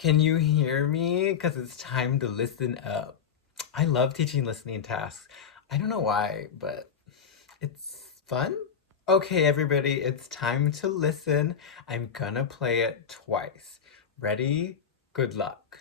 Can you hear me? Because it's time to listen up. I love teaching listening tasks. I don't know why, but it's fun. Okay, everybody, it's time to listen. I'm gonna play it twice. Ready? Good luck.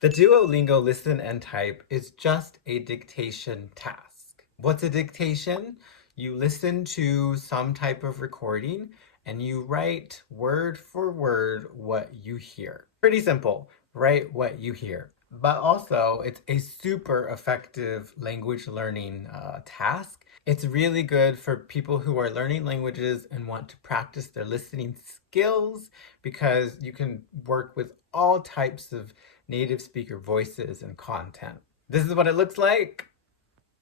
The Duolingo listen and type is just a dictation task. What's a dictation? You listen to some type of recording and you write word for word what you hear. Pretty simple. Write what you hear. But also, it's a super effective language learning task. It's really good for people who are learning languages and want to practice their listening skills because you can work with all types of native speaker voices and content. This is what it looks like.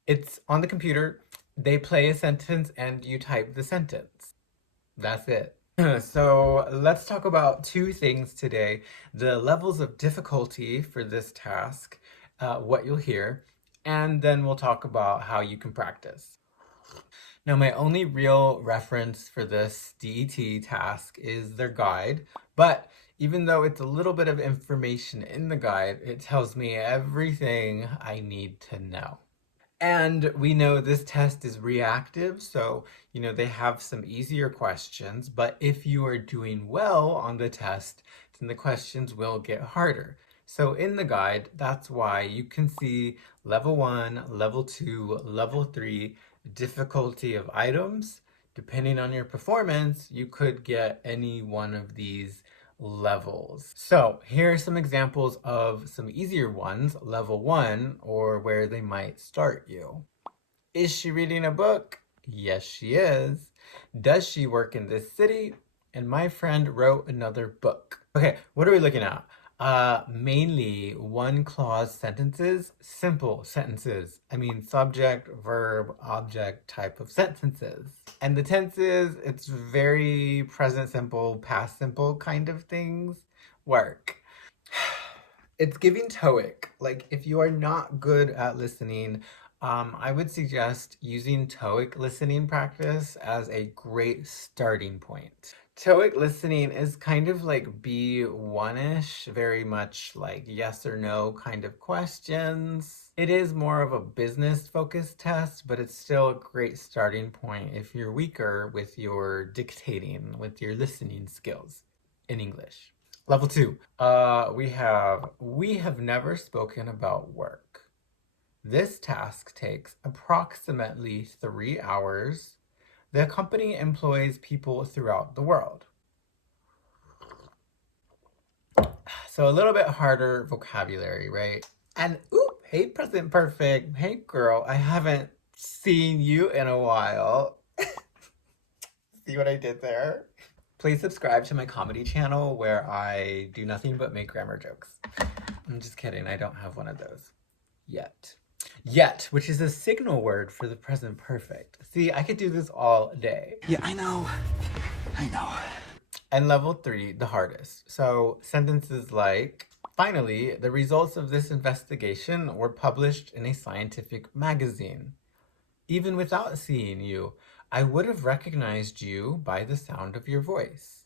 It's on the computer. They play a sentence and you type the sentence. That's it. So let's talk about two things today. The levels of difficulty for this task, what you'll hear, and then we'll talk about how you can practice. Now, my only real reference for this DET task is their guide, but even though it's a little bit of information in the guide, it tells me everything I need to know. And we know this test is reactive, so they have some easier questions, but if you are doing well on the test, then the questions will get harder. So in the guide, that's why you can see level 1, level 2, level 3, difficulty of items. Depending on your performance, you could get any one of these levels. So here are some examples of some easier ones, level 1, or where they might start you. Is she reading a book? Yes, she is. Does she work in this city? And my friend wrote another book. Okay, what are we looking at? Mainly one clause sentences, simple sentences. I mean, subject, verb, object type of sentences. And the tenses, it's very present simple, past simple kind of things work. It's giving TOEIC. Like, if you are not good at listening, I would suggest using TOEIC listening practice as a great starting point. TOEIC listening is kind of like B1-ish, very much like yes or no kind of questions. It is more of a business-focused test, but it's still a great starting point if you're weaker with your dictating, with your listening skills in English. Level 2, we have never spoken about work. This task takes approximately 3 hours. The company employs people throughout the world. So a little bit harder vocabulary, right? And oop, hey present perfect. Hey girl, I haven't seen you in a while. See what I did there? Please subscribe to my comedy channel where I do nothing but make grammar jokes. I'm just kidding, I don't have one of those yet. Yet, which is a signal word for the present perfect. See, I could do this all day. Yeah, I know. And level 3, the hardest. So sentences like, finally, the results of this investigation were published in a scientific magazine. Even without seeing you, I would have recognized you by the sound of your voice.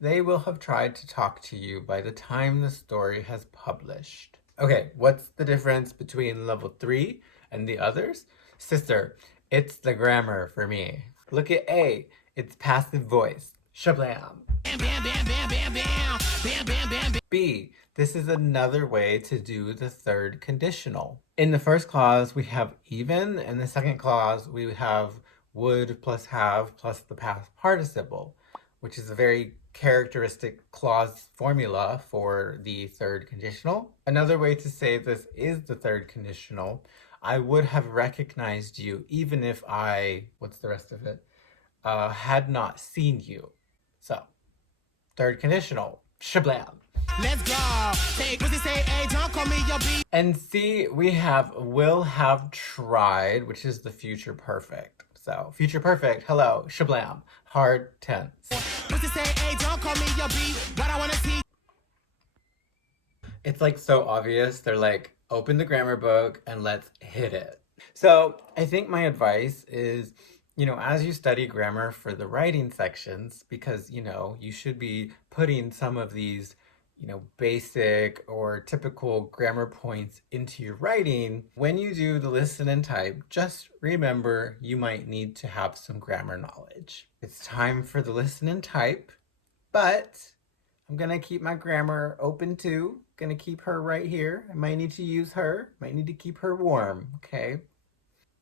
They will have tried to talk to you by the time the story has published. Okay, what's the difference between level 3 and the others? Sister, it's the grammar for me. Look at A, it's passive voice. Shablam. B, this is another way to do the third conditional. In the first clause, we have even. In the second clause, we have would plus have plus the past participle, which is a very characteristic clause formula for the third conditional. Another way to say this is the third conditional. I would have recognized you even if I, what's the rest of it? Had not seen you. So, third conditional, shablam. Let's go. Take what they say, hey, don't call me your B. And C, we have will have tried, which is the future perfect. So, future perfect, hello, shablam, hard tense. What they say, hey, don't call me your B. What I wanna see. It's like so obvious. They're like, open the grammar book and let's hit it. So I think my advice is As you study grammar for the writing sections, because, you should be putting some of these, basic or typical grammar points into your writing. When you do the listen and type, just remember you might need to have some grammar knowledge. It's time for the listen and type, but I'm gonna keep my grammar open too. Gonna keep her right here. I might need to use her, might need to keep her warm, okay?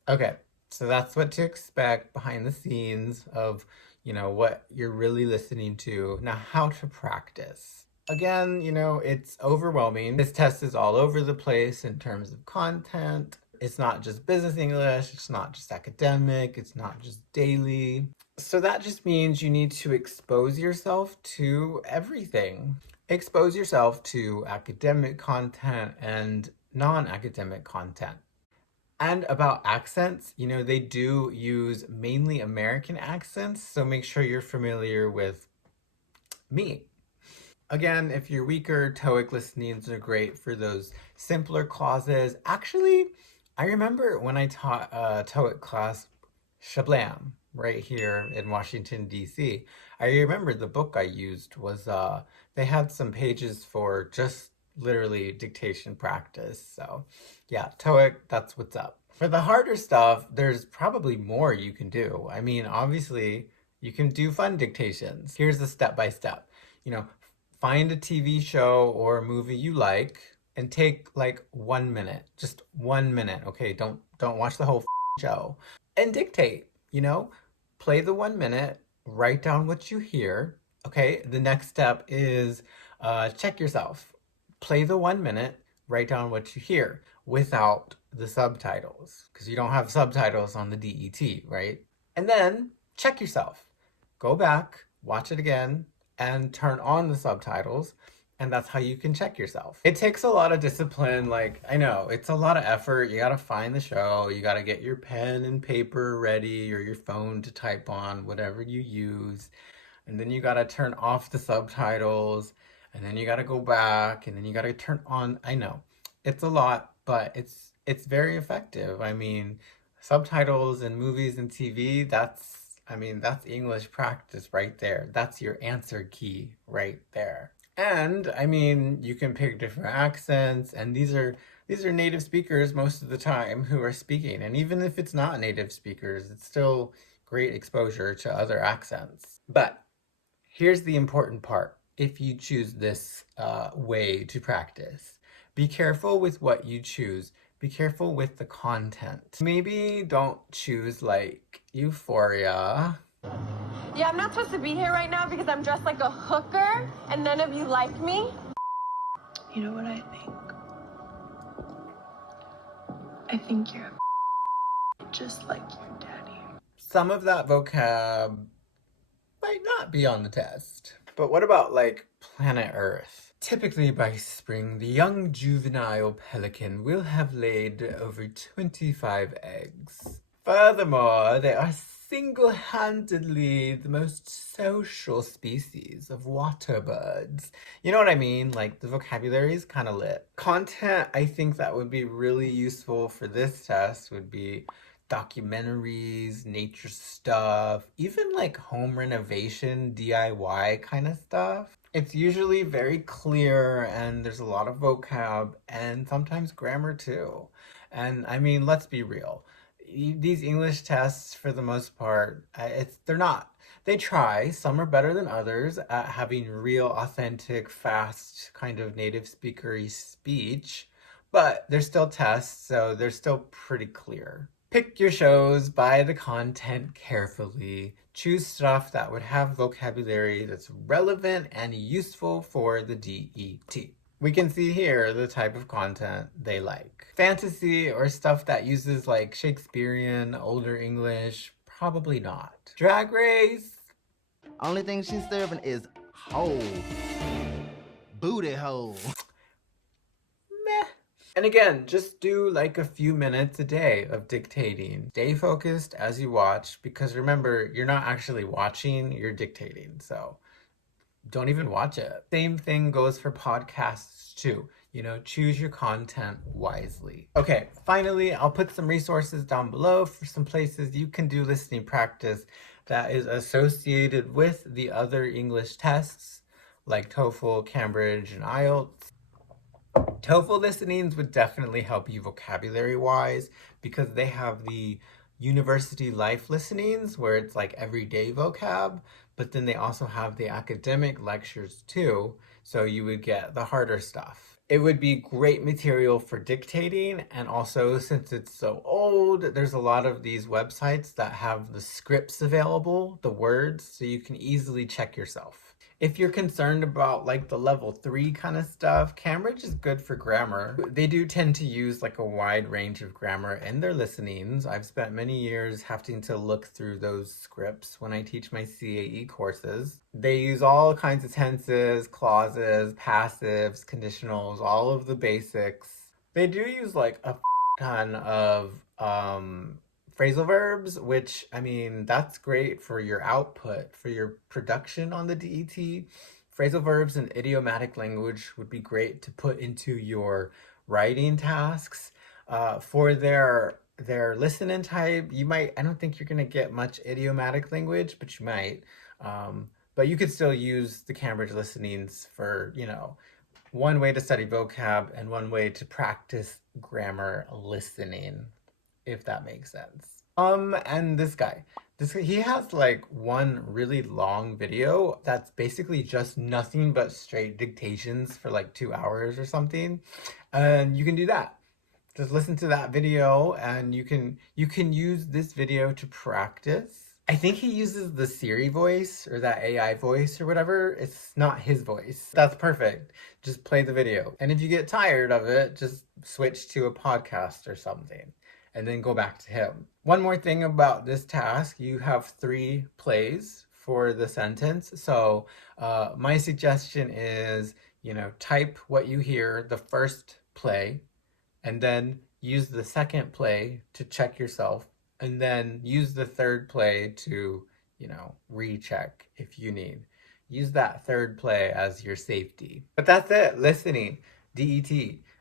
Okay, so that's what to expect behind the scenes of, what you're really listening to. Now, how to practice. Again, it's overwhelming. This test is all over the place in terms of content. It's not just business English, it's not just academic, it's not just daily. So that just means you need to expose yourself to everything. Expose yourself to academic content and non-academic content. And about accents, they do use mainly American accents, so make sure you're familiar with me. Again, if you're weaker, TOEIC listenings are great for those simpler clauses. Actually, I remember when I taught a TOEIC class, Shablam, right here in Washington, D.C. I remember the book I used was, they had some pages for just literally dictation practice. So yeah, TOEIC, that's what's up. For the harder stuff, there's probably more you can do. I mean, obviously, you can do fun dictations. Here's the step by step. Find a TV show or a movie you like and take like 1 minute, just 1 minute. Okay, don't watch the whole show and dictate. Play the 1 minute, write down what you hear. Okay, the next step is check yourself. Play the 1 minute, write down what you hear without the subtitles, because you don't have subtitles on the DET, right? And then check yourself. Go back, watch it again, and turn on the subtitles, and that's how you can check yourself. It takes a lot of discipline. Like, I know, it's a lot of effort. You gotta find the show, you gotta get your pen and paper ready, or your phone to type on, whatever you use. And then you gotta turn off the subtitles, and then you gotta go back, and then you gotta turn on. I know, it's a lot, but it's very effective. I mean, subtitles in movies and TV, that's English practice right there. That's your answer key right there. And I mean, you can pick different accents, and these are native speakers most of the time who are speaking. And even if it's not native speakers, it's still great exposure to other accents. But here's the important part. If you choose this way to practice, be careful with what you choose. Be careful with the content. Maybe don't choose like Euphoria. Yeah, I'm not supposed to be here right now because I'm dressed like a hooker and none of you like me. You know what I think? I think you're just like your daddy. Some of that vocab might not be on the test. But what about like planet Earth? Typically by spring, the young juvenile pelican will have laid over 25 eggs. Furthermore, they are single-handedly the most social species of water birds. You know what I mean? Like, the vocabulary is kind of lit. Content, I think that would be really useful for this test would be documentaries, nature stuff, even like home renovation, DIY kind of stuff. It's usually very clear and there's a lot of vocab and sometimes grammar too. And I mean, let's be real. These English tests, for the most part, they're not. They try. Some are better than others at having real, authentic, fast, kind of native speakery speech, but they're still tests, so they're still pretty clear. Pick your shows, buy the content carefully, choose stuff that would have vocabulary that's relevant and useful for the DET. We can see here the type of content they like. Fantasy or stuff that uses like Shakespearean, older English, probably not. Drag Race. Only thing she's serving is hoe. Booty hole. Meh. And again, just do like a few minutes a day of dictating. Stay focused as you watch, because remember, you're not actually watching, you're dictating. So don't even watch it. Same thing goes for podcasts too. choose your content wisely. Okay, finally, I'll put some resources down below for some places you can do listening practice that is associated with the other English tests like TOEFL, Cambridge, and IELTS. TOEFL listenings would definitely help you vocabulary-wise because they have the university life listenings where it's like everyday vocab, but then they also have the academic lectures too, so you would get the harder stuff. It would be great material for dictating, and also since it's so old, there's a lot of these websites that have the scripts available, the words, so you can easily check yourself. If you're concerned about like the level 3 kind of stuff, Cambridge is good for grammar. They do tend to use like a wide range of grammar in their listenings. I've spent many years having to look through those scripts when I teach my CAE courses. They use all kinds of tenses, clauses, passives, conditionals, all of the basics. They do use like a ton of phrasal verbs, which, I mean, that's great for your output, for your production on the DET. Phrasal verbs and idiomatic language would be great to put into your writing tasks. For their listen and type, I don't think you're going to get much idiomatic language, but you might. But you could still use the Cambridge listenings for, one way to study vocab and one way to practice grammar listening, if that makes sense. And this guy, he has like one really long video that's basically just nothing but straight dictations for like 2 hours or something. And you can do that. Just listen to that video and you can use this video to practice. I think he uses the Siri voice or that AI voice or whatever. It's not his voice. That's perfect. Just play the video. And if you get tired of it, just switch to a podcast or something and then go back to him. One more thing about this task, you have 3 plays for the sentence. So my suggestion is, type what you hear the first play and then use the second play to check yourself, and then use the third play to, recheck if you need. Use that third play as your safety. But that's it, listening, DET,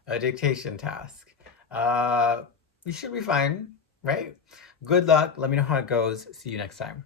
a dictation task. You should be fine, right? Good luck. Let me know how it goes. See you next time.